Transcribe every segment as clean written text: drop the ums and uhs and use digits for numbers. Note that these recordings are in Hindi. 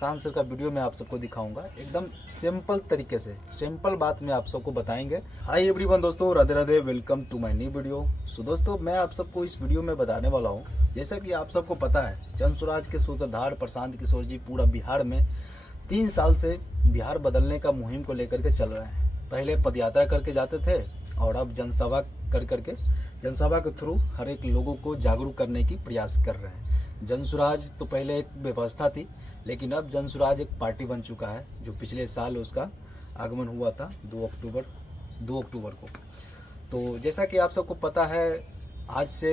प्रशांत सर का वीडियो मैं आप सबको दिखाऊंगा, एकदम सिंपल तरीके से, सिंपल बात में आप सबको बताएंगे। हाय एवरीवन दोस्तों, Radhe Radhe, welcome to my new video. So दोस्तों, मैं आप सबको इस वीडियो में बताने वाला हूँ, जैसा कि आप सबको पता है, जनसुराज के सूत्रधार प्रशांत किशोर जी पूरा बिहार में 3 साल से बिहार बदलने का मुहिम को लेकर के चल रहे हैं। पहले पदयात्रा करके जाते थे और अब जनसभा करके जनसभा के थ्रू हर एक लोगों को जागरूक करने की प्रयास कर रहे हैं। जनसुराज तो पहले एक व्यवस्था थी, लेकिन अब जनसुराज एक पार्टी बन चुका है, जो पिछले साल उसका आगमन हुआ था 2 अक्टूबर को। तो जैसा कि आप सबको पता है, आज से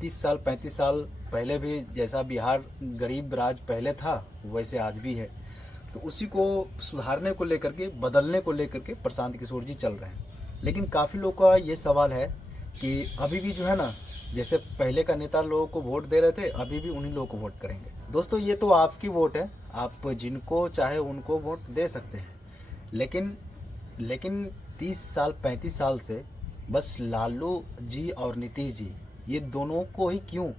30 साल 35 साल पहले भी जैसा बिहार गरीब राज पहले था, वैसे आज भी है। तो उसी को सुधारने को लेकर के, बदलने को लेकर के प्रशांत किशोर जी चल रहे हैं। लेकिन काफ़ी लोगों का ये सवाल है कि अभी भी जो है ना, जैसे पहले का नेता लोगों को वोट दे रहे थे, अभी भी उन्हीं लोगों को वोट करेंगे। दोस्तों, ये तो आपकी वोट है, आप जिनको चाहे उनको वोट दे सकते हैं। लेकिन 30 साल 35 साल से बस लालू जी और नीतीश जी, ये दोनों को ही क्यों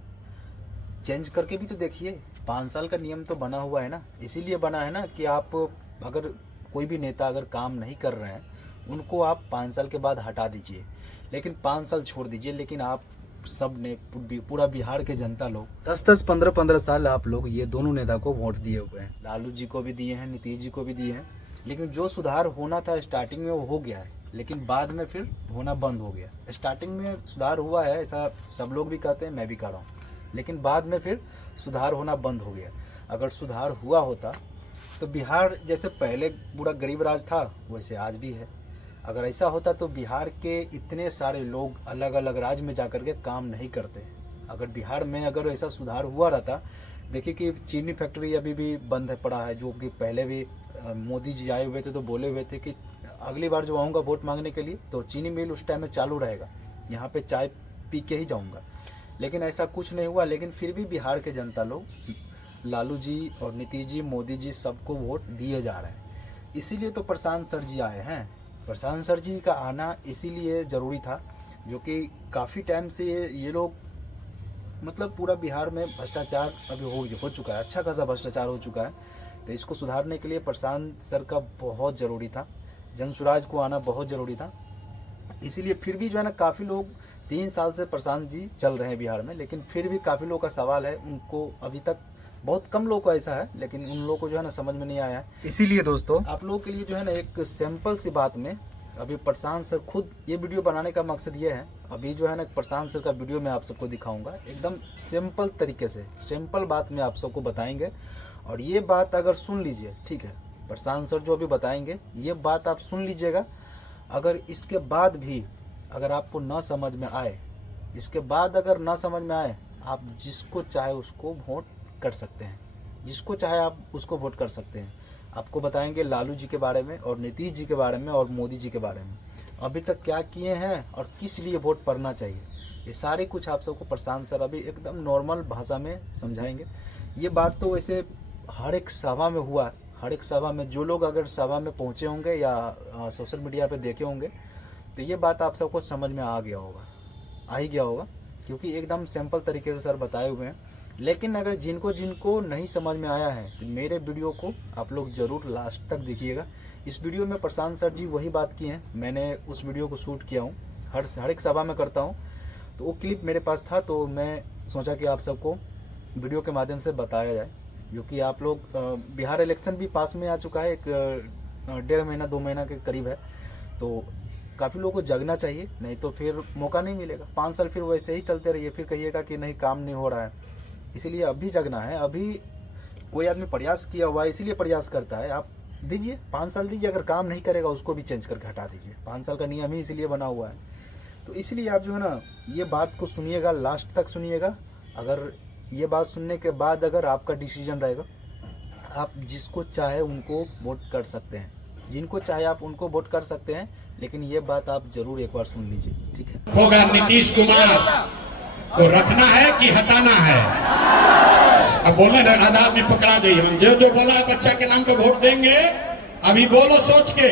चेंज करके भी तो देखिए। 5 साल का नियम तो बना हुआ है ना, इसीलिए बना है ना कि आप अगर कोई भी नेता अगर काम नहीं कर रहे हैं, उनको आप 5 साल के बाद हटा दीजिए, लेकिन 5 साल छोड़ दीजिए। लेकिन आप सब ने, पूरा बिहार के जनता लोग 10-10 15-15 साल आप लोग ये दोनों नेता को वोट दिए हुए हैं। लालू जी को भी दिए हैं, नीतीश जी को भी दिए हैं। लेकिन जो सुधार होना था स्टार्टिंग में वो हो गया है, लेकिन बाद में फिर होना बंद हो गया। स्टार्टिंग में सुधार हुआ है, ऐसा सब लोग भी कहते हैं, मैं भी कह रहा हूँ, लेकिन बाद में फिर सुधार होना बंद हो गया। अगर सुधार हुआ होता तो बिहार जैसे पहले पूरा गरीब राज था, वैसे आज भी है। अगर ऐसा होता तो बिहार के इतने सारे लोग अलग अलग राज्य में जाकर के काम नहीं करते। अगर बिहार में अगर ऐसा सुधार हुआ रहता, देखिए कि चीनी फैक्ट्री अभी भी बंद है पड़ा है, जो कि पहले भी मोदी जी आए हुए थे तो बोले हुए थे कि अगली बार जो आऊँगा वोट मांगने के लिए तो चीनी मिल उस टाइम में चालू रहेगा, यहाँ पे चाय पी के ही जाऊँगा। लेकिन ऐसा कुछ नहीं हुआ। लेकिन फिर भी बिहार के जनता लोग लालू जी और नीतीश जी, मोदी जी, सबको वोट दिए जा रहे हैं। इसीलिए तो प्रशांत सर जी आए हैं। प्रशांत सर जी का आना इसीलिए ज़रूरी था, जो कि काफ़ी टाइम से ये लोग, मतलब पूरा बिहार में भ्रष्टाचार अभी हो चुका है, अच्छा खासा भ्रष्टाचार हो चुका है। तो इसको सुधारने के लिए प्रशांत सर का बहुत ज़रूरी था, जनसुराज को आना बहुत ज़रूरी था। इसीलिए फिर भी जो है ना, काफ़ी लोग 3 साल से प्रशांत जी चल रहे हैं बिहार में, लेकिन फिर भी काफ़ी लोगों का सवाल है, उनको अभी तक बहुत कम लोग को ऐसा है, लेकिन उन लोगों को जो है ना समझ में नहीं आया है। इसीलिए दोस्तों, आप लोगों के लिए जो है ना एक सिंपल सी बात में अभी प्रशांत सर खुद, ये वीडियो बनाने का मकसद ये है, अभी जो है ना प्रशांत सर का वीडियो मैं आप सबको दिखाऊंगा, एकदम सिंपल तरीके से, सिंपल बात में आप सबको बताएंगे। और ये बात अगर सुन लीजिए, ठीक है, प्रशांत सर जो अभी बताएंगे ये बात आप सुन लीजिएगा। अगर इसके बाद भी अगर आपको ना समझ में आए, इसके बाद अगर ना समझ में आए, आप जिसको चाहे उसको वोट कर सकते हैं, जिसको चाहे आप उसको वोट कर सकते हैं। आपको बताएंगे लालू जी के बारे में और नीतीश जी के बारे में और मोदी जी के बारे में, अभी तक क्या किए हैं और किस लिए वोट पड़ना चाहिए, ये सारे कुछ आप सबको प्रशांत सर अभी एकदम नॉर्मल भाषा में समझाएंगे। ये बात तो वैसे हर एक सभा में हुआ, हर एक सभा में जो लोग अगर सभा में पहुँचे होंगे या सोशल मीडिया पर देखे होंगे, तो ये बात आप सबको समझ में आ ही गया होगा, क्योंकि एकदम सिंपल तरीके से सर बताए हुए हैं। लेकिन अगर जिनको नहीं समझ में आया है, तो मेरे वीडियो को आप लोग ज़रूर लास्ट तक देखिएगा। इस वीडियो में प्रशांत सर जी वही बात की हैं, मैंने उस वीडियो को शूट किया हूँ, हर एक सभा में करता हूँ, तो वो क्लिप मेरे पास था, तो मैं सोचा कि आप सबको वीडियो के माध्यम से बताया जाए। क्योंकि आप लोग, बिहार इलेक्शन भी पास में आ चुका है, एक 1.5 महीना 2 महीना के करीब है, तो काफ़ी लोगों को जगना चाहिए, नहीं तो फिर मौका नहीं मिलेगा। 5 साल फिर वैसे ही चलते रहिए, फिर कहिएगा कि नहीं काम नहीं हो रहा है। इसीलिए अभी जगना है। अभी कोई आदमी प्रयास किया हुआ है, इसीलिए प्रयास करता है। आप दीजिए, 5 साल दीजिए, अगर काम नहीं करेगा उसको भी चेंज करके हटा दीजिए। 5 साल का नियम ही इसीलिए बना हुआ है। तो इसलिए आप जो है ना, ये बात को सुनिएगा, लास्ट तक सुनिएगा। अगर ये बात सुनने के बाद अगर आपका डिसीजन रहेगा, आप जिसको चाहे उनको वोट कर सकते हैं, जिनको चाहे आप उनको वोट कर सकते हैं। लेकिन ये बात आप जरूर एक बार सुन लीजिए, ठीक है। होगा नीतीश कुमार को रखना है कि हटाना है? अब बोले ना, आधार में पकड़ा जाइए, हम जो बोला बच्चा के नाम पे वोट देंगे। अभी बोलो सोच के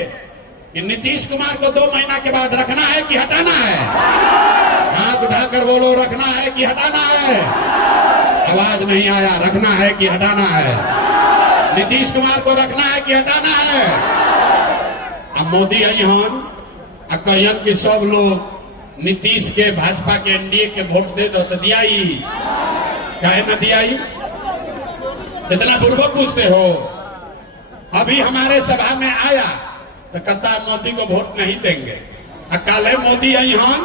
कि नीतीश कुमार को 2 महीना के बाद रखना है कि हटाना है? हाथ उठाकर बोलो, रखना है कि हटाना है? आवाज नहीं आया, रखना है कि हटाना है? नीतीश कुमार को रखना है कि हटाना है? अब मोदी अहन कहन कि सब लोग नीतीश के भाजपा के एनडीए के वोट दे दो तो दियाई, काहे न दियाई? इतना बुर्बक पूछते हो। अभी हमारे सभा में आया तो कहता मोदी को वोट नहीं देंगे, कल है मोदी अहन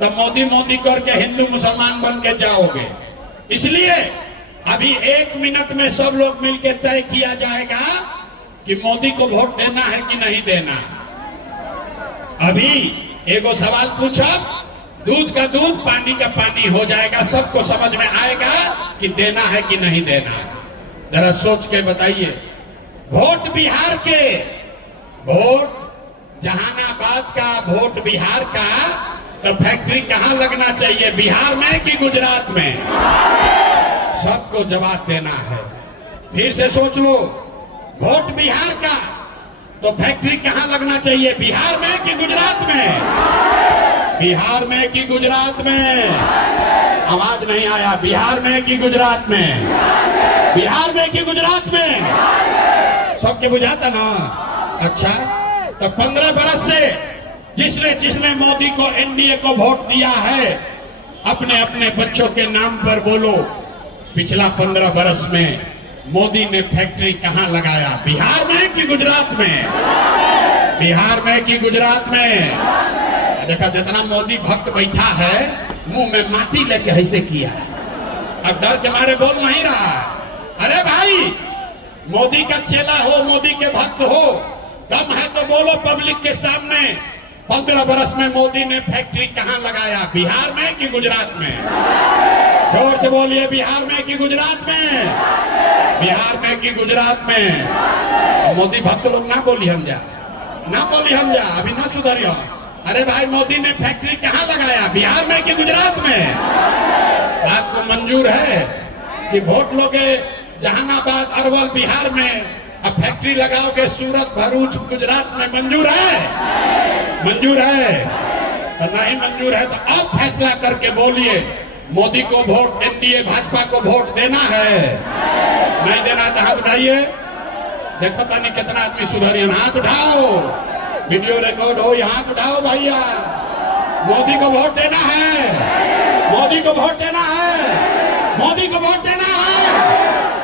तो मोदी मोदी करके हिंदू मुसलमान बन के जाओगे। इसलिए अभी 1 मिनट में सब लोग मिलकर तय किया जाएगा कि मोदी को वोट देना है कि नहीं देना। अभी एगो सवाल पूछो, दूध का दूध पानी का पानी हो जाएगा, सबको समझ में आएगा कि देना है कि नहीं देना। जरा सोच के बताइए। वोट बिहार के, वोट जहानाबाद का, वोट बिहार का, तो फैक्ट्री कहां लगना चाहिए, बिहार में कि गुजरात में? सबको जवाब देना है। फिर से सोच लो, वोट बिहार का तो फैक्ट्री कहां लगना चाहिए, बिहार में कि गुजरात में? बिहार में कि गुजरात में? आवाज नहीं आया। बिहार में कि गुजरात में? बिहार में कि गुजरात में? सबके बुझाता ना? अच्छा, तो 15 बरस से जिसने मोदी को, एनडीए को वोट दिया है, अपने अपने बच्चों के नाम पर बोलो, पिछला 15 बरस में मोदी ने फैक्ट्री कहां लगाया, बिहार में कि गुजरात में? बिहार में कि गुजरात में? देखा, जितना मोदी भक्त बैठा है मुंह में माटी लेके ऐसे किया है, अब डर के मारे बोल नहीं रहा। अरे भाई, मोदी का चेला हो, मोदी के भक्त हो, दम है तो बोलो पब्लिक के सामने, 15 बरस में मोदी ने फैक्ट्री कहां लगाया, बिहार में कि गुजरात में? जोर से बोलिए, बिहार में कि गुजरात में? बिहार में कि गुजरात में? मोदी भक्त लोग ना बोली हम जा, ना बोली हम जा, अभी ना सुधरियो। अरे भाई, मोदी ने फैक्ट्री कहां लगाया, बिहार में कि गुजरात में? आपको मंजूर है कि वोट लोगे जहानाबाद, अरवल बिहार में, अब फैक्ट्री लगाओगे सूरत, भरूच गुजरात में? मंजूर है? मंजूर है? तो नहीं मंजूर है तो अब फैसला करके बोलिए, मोदी को वोट, एनडीए भाजपा को वोट देना है? नहीं देना तो हाथ उठाइए। देखो तानी कितना आदमी सुधरिए, हाथ उठाओ, वीडियो रिकॉर्ड हो, हाथ उठाओ भैया। मोदी को वोट देना है, मोदी को वोट देना है, मोदी को वोट देना है।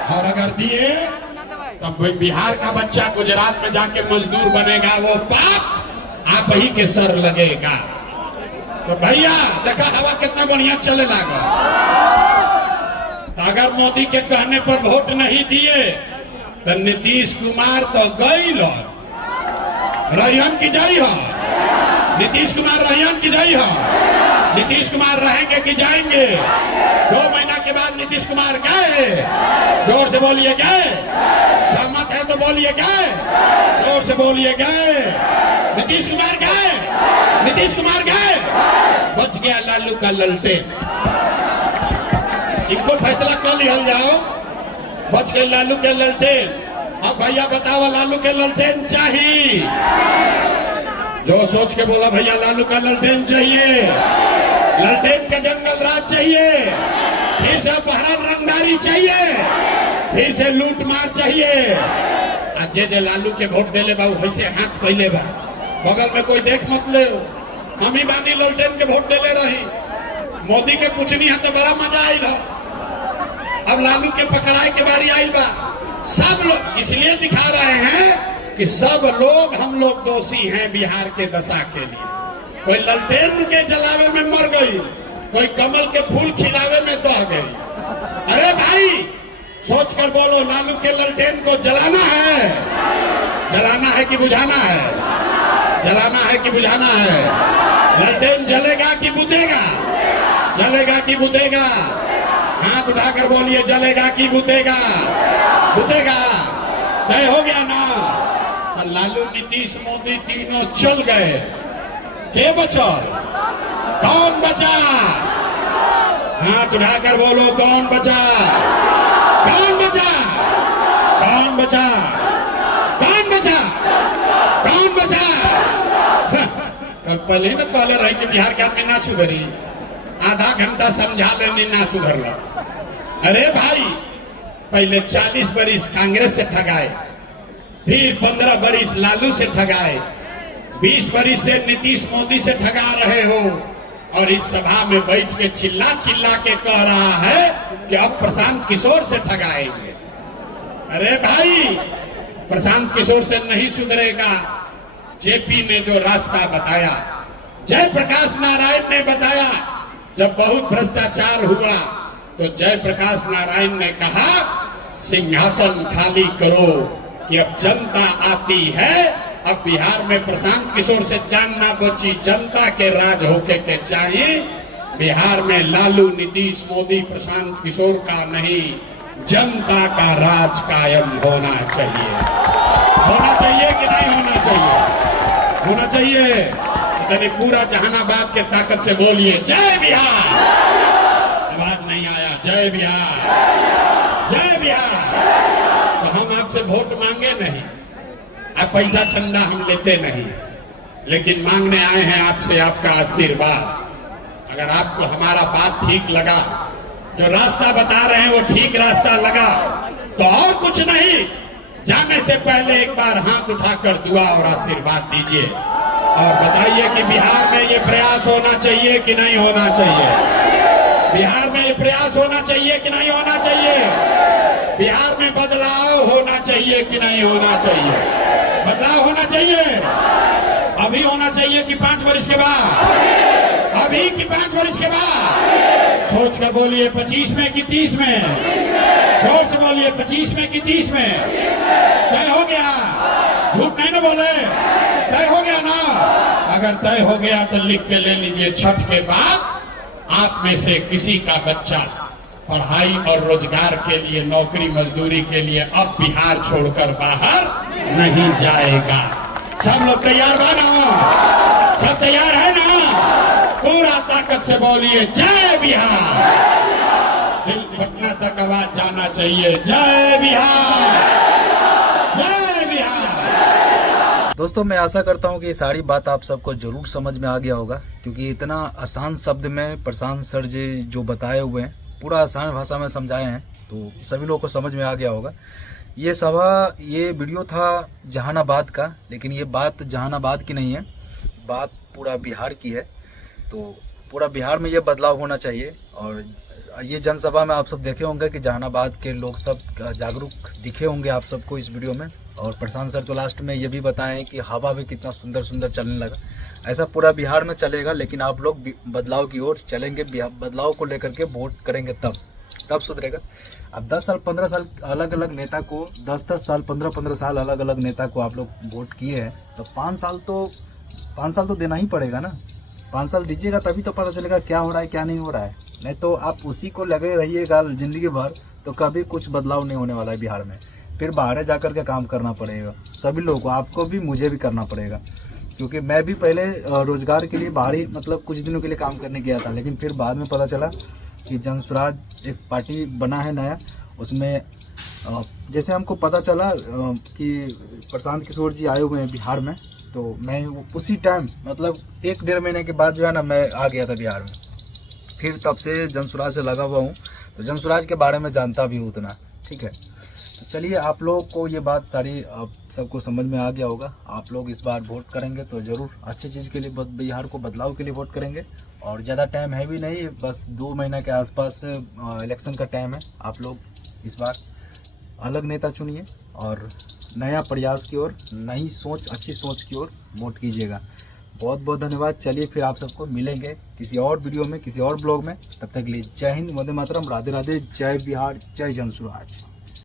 और अगर दिए तब तो बिहार का बच्चा गुजरात में जाके मजदूर बनेगा, वो पाप आप ही के सर लगेगा। तो भैया देखा हवा कितना बढ़िया चले लगा। तो अगर मोदी के कहने पर वोट नहीं दिए तो नीतीश कुमार तो गई लो, रहियन की जय हो, नीतीश कुमार रहियन की जय हो। नीतीश कुमार रहेंगे कि जाएंगे? 2 महीना के बाद नीतीश कुमार गए, जोर से बोलिए गए। सहमत है तो बोलिए गए, जोर से बोलिए गए। नीतीश कुमार गए, नीतीश कुमार गए, बच गया लालू का ललटेन। इनको फैसला कर लिया जाओ, बच गए लालू के ललटेन। अब भैया बताओ, लालू के ललटेन चाहिए? जो सोच के बोला भैया लालू का ललटेन चाहिए, ललटेन का जंगल राज चाहिए, फिर से अपहरण रंगदारी चाहिए, फिर से लूट मार चाहिए। आज जे लालू के वोट देले बा वैसे हाथ कैले बा, बगल में कोई देख मत ले, हम ही बानी ललटेन के वोट देले रही। मोदी के पूछनी है तो बड़ा मजा आई रहा, अब लालू के पकड़ाई के बारी आई बा। सब लोग इसलिए दिखा रहे हैं कि सब लोग, हम लोग दोषी हैं बिहार के दशा के लिए। कोई ललटेन के जलावे में मर गई, कोई कमल के फूल खिलावे में दह गई। अरे भाई सोच कर बोलो, लालू के ललटेन को जलाना है, जलाना है कि बुझाना है? जलाना है कि बुझाना है? ललटेन जलेगा कि बुझेगा? जलेगा कि बुझेगा? हाथ उठाकर बोलिए, जलेगा कि बुझेगा? बुझेगा। तय हो गया ना? तो लालू, नीतीश, मोदी तीनों चल गए, के बचल? कौन बचा? हाथ उठाकर बोलो, कौन बचा? कौन बचा? कौन बचा? कौन बचा? कौन बचा? कल पहले ना कहले रही कि बिहार के आदमी ना सुधरी, आधा घंटा समझा लेने ना सुधरला। अरे भाई पहले 40 बरिस कांग्रेस से ठगाए, फिर 15 बरिस लालू से ठगाए, 20 बरिस से नीतीश मोदी से ठगा रहे हो, और इस सभा में बैठ के चिल्ला चिल्ला के कह रहा है कि अब प्रशांत किशोर से ठगाएंगे। अरे भाई, प्रशांत किशोर से नहीं सुधरेगा। जेपी ने जो रास्ता बताया, जयप्रकाश नारायण ने बताया, जब बहुत भ्रष्टाचार हुआ तो जयप्रकाश नारायण ने कहा सिंहासन खाली करो कि अब जनता आती है। अब बिहार में प्रशांत किशोर से जान ना बची, जनता के राज होके के चाहिए। बिहार में लालू, नीतीश, मोदी, प्रशांत किशोर का नहीं, जनता का राज कायम होना चाहिए। होना चाहिए कि नहीं होना चाहिए? होना चाहिए। यानी पूरा जहानाबाद के ताकत से बोलिए जय बिहार। आवाज नहीं आया, जय बिहार, जय बिहार। तो हम आपसे वोट मांगे नहीं, आप पैसा चंदा हम लेते नहीं, लेकिन मांगने आए हैं आपसे आपका आशीर्वाद। अगर आपको हमारा बात ठीक लगा, जो रास्ता बता रहे हैं वो ठीक रास्ता लगा, तो और कुछ नहीं, जाने से पहले एक बार हाथ उठाकर दुआ और आशीर्वाद दीजिए और बताइए कि बिहार में ये प्रयास होना चाहिए कि नहीं होना चाहिए। बिहार में ये प्रयास होना चाहिए कि नहीं होना चाहिए। बिहार में बदलाव होना चाहिए कि नहीं होना चाहिए। बदलाव होना चाहिए। अभी होना चाहिए कि 5 वर्ष के बाद? अभी कि 5 वर्ष के बाद? सोच कर बोलिए 25 में कि 30 में? जोर से बोलिए 25 में कि 30 में? तय हो गया? झूठ नहीं ना बोले, तय हो गया ना? अगर तय हो गया तो लिख के ले लीजिए, छठ के बाद आप में से किसी का बच्चा पढ़ाई और रोजगार के लिए, नौकरी मजदूरी के लिए अब बिहार छोड़कर बाहर नहीं जाएगा। सब लोग तैयार बा ना? सब तैयार है ना? पूरा ताकत से बोलिए जय बिहार। दिल पटना तक आवाज जाना चाहिए, जय बिहार, जय बिहार। दोस्तों, मैं आशा करता हूँ कि ये सारी बात आप सबको जरूर समझ में आ गया होगा, क्योंकि इतना आसान शब्द में प्रशांत सर जी जो बताए हुए हैं, पूरा आसान भाषा में समझाए हैं, तो सभी लोगों को समझ में आ गया होगा। ये वीडियो था जहानाबाद का, लेकिन ये बात जहानाबाद की नहीं है, बात पूरा बिहार की है। तो पूरा बिहार में ये बदलाव होना चाहिए। और ये जनसभा में आप सब देखे होंगे कि जहानाबाद के लोग सब जागरूक दिखे होंगे आप सबको इस वीडियो में। और प्रशांत सर तो लास्ट में ये भी बताएं कि हवा भी कितना सुंदर सुंदर चलने लगा। ऐसा पूरा बिहार में चलेगा, लेकिन आप लोग बदलाव की ओर चलेंगे, बदलाव को लेकर के वोट करेंगे, तब सुधरेगा। अब 10 साल 15 साल अलग अलग नेता को, 10-10 साल 15-15 साल अलग अलग नेता को आप लोग वोट किए हैं, तो 5 साल तो देना ही पड़ेगा ना। 5 साल दीजिएगा तभी तो पता चलेगा क्या हो रहा है क्या नहीं हो रहा है। नहीं तो आप उसी को लगे रहिएगा जिंदगी भर, तो कभी कुछ बदलाव नहीं होने वाला है बिहार में। फिर बाहर जाकर के काम करना पड़ेगा सभी लोगों को, आपको भी, मुझे भी करना पड़ेगा। क्योंकि मैं भी पहले रोजगार के लिए बाहरी मतलब कुछ दिनों के लिए काम करने गया था, लेकिन फिर बाद में पता चला कि जनसुराज एक पार्टी बना है नया, उसमें जैसे हमको पता चला कि प्रशांत किशोर जी आए हुए हैं बिहार में, तो मैं उसी टाइम मतलब 1-1.5 महीने के बाद जो है ना, मैं आ गया था बिहार में। फिर तब से जनसुराज से लगा हुआ हूँ, तो जनसुराज के बारे में जानता भी हूँ उतना, ठीक है। तो चलिए, आप लोगों को ये बात सारी आप सबको समझ में आ गया होगा। आप लोग इस बार वोट करेंगे तो ज़रूर अच्छी चीज़ के लिए, बिहार को बदलाव के लिए वोट करेंगे। और ज़्यादा टाइम है भी नहीं, बस 2 महीने के आसपास इलेक्शन का टाइम है। आप लोग इस बार अलग नेता चुनिए और नया प्रयास की ओर, नई सोच, अच्छी सोच की ओर वोट कीजिएगा। बहुत बहुत धन्यवाद। चलिए, फिर आप सबको मिलेंगे किसी और वीडियो में, किसी और ब्लॉग में। तब तक के लिए जय हिंद, वंदे मातरम, राधे राधे, जय बिहार, जय जनसुराज।